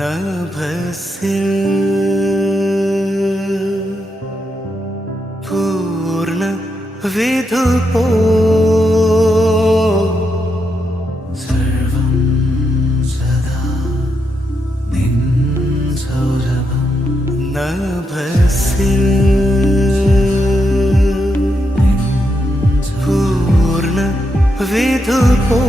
നഭസിൽ പൂർണ്ണ വിധുപോ സർവം സദാ നിൻ സൗരഭം നഭസിൽ പൂർണ്ണ വിധുപോ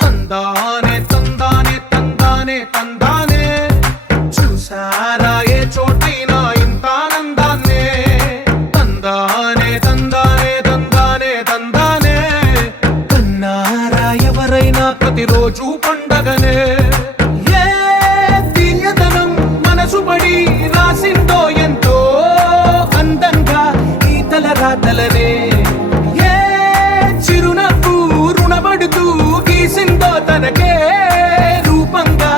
తందానే తందానే తందానే తందానే చూసారా ఏ చోటైనా ఇంత ఆనందాన్నే తందానే తందానే తందానే తందానే కన్నారా ఎవరైనా ప్రతిరోజు పండగనే ఏ తీయదనం మనసు పడి రాసిందో ఎంతో అందంగా ఈ తలరాతలనే ఏ చిరునవ్వు రుణపడుతూ గీసిందో తనకే రూపంగా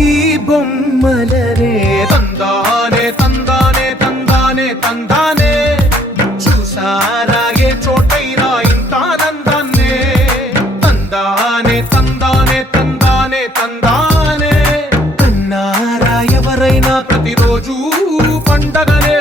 ఈ బొమ్మలనే తందానే తందానే తందానే తందానే చూసారా ఏ చోటైనా ఇంత ఆనందాన్నే తందానే తందానే తందానే తందానే కన్నారా ఎవరైనా ప్రతిరోజు పండగనే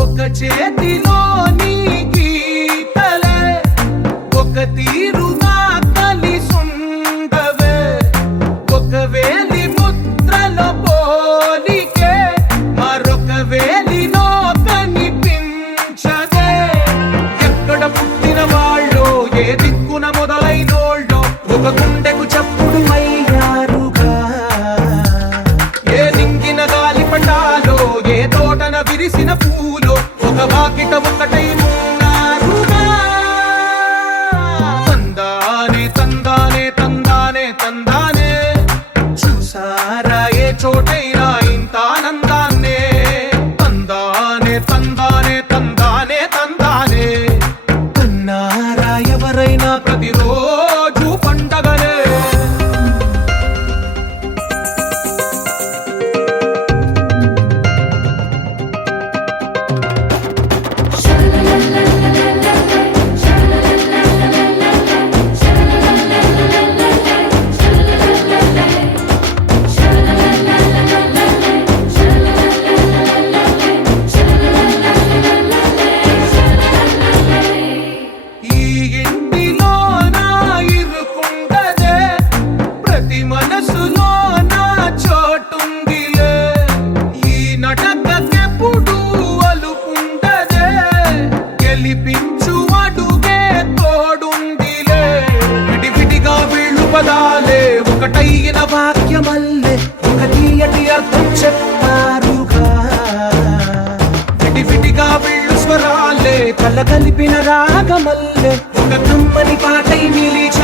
ఒక చేతిలో నీ గీతలే ఒక తీరుగా కలిసుండవే ఒక వేలి ముద్రలో పోలికే మరొక వేలిలో కనిపించదే ఎక్కడ పుట్టిన వాళ్ళో ఏ దిక్కున మొదలైనోళ్ళో ఒక గుండెకు చప్పుడు అయ్యారుగా ఏ నింగిన గాలి పటాలో ఏ తోటన విరిసిన పూలో ఒక వాకిట ఒకటై ఉన్నారుగా తందానే తందానే తందానే తందానే చూసారా ఏ చోటైనా ఇంత ఆనందాన్నే తందానే తందానే తందానే తందానే కన్నారా ఎవరైనా ప్రతిరోజు పండగనే ఈ ఇంటిలో నా ఇరుకుండదే ప్రతి మనసులో నా చోటుందిలే ఈ నటకెప్పుడు అలుపుండదే గెలిపించు అడుగే తోడుందిలే విడివిడిగా వీళ్ళు పదాలే ఒకటైన వాక్యమల్లే ఒక తీయటి అర్థం చెప్పారుగా విడివిడిగా వీళ్ళు స్వరాలే కల కలిపిన రాగమల్లే ఒక కమ్మని పాటై నిలిచి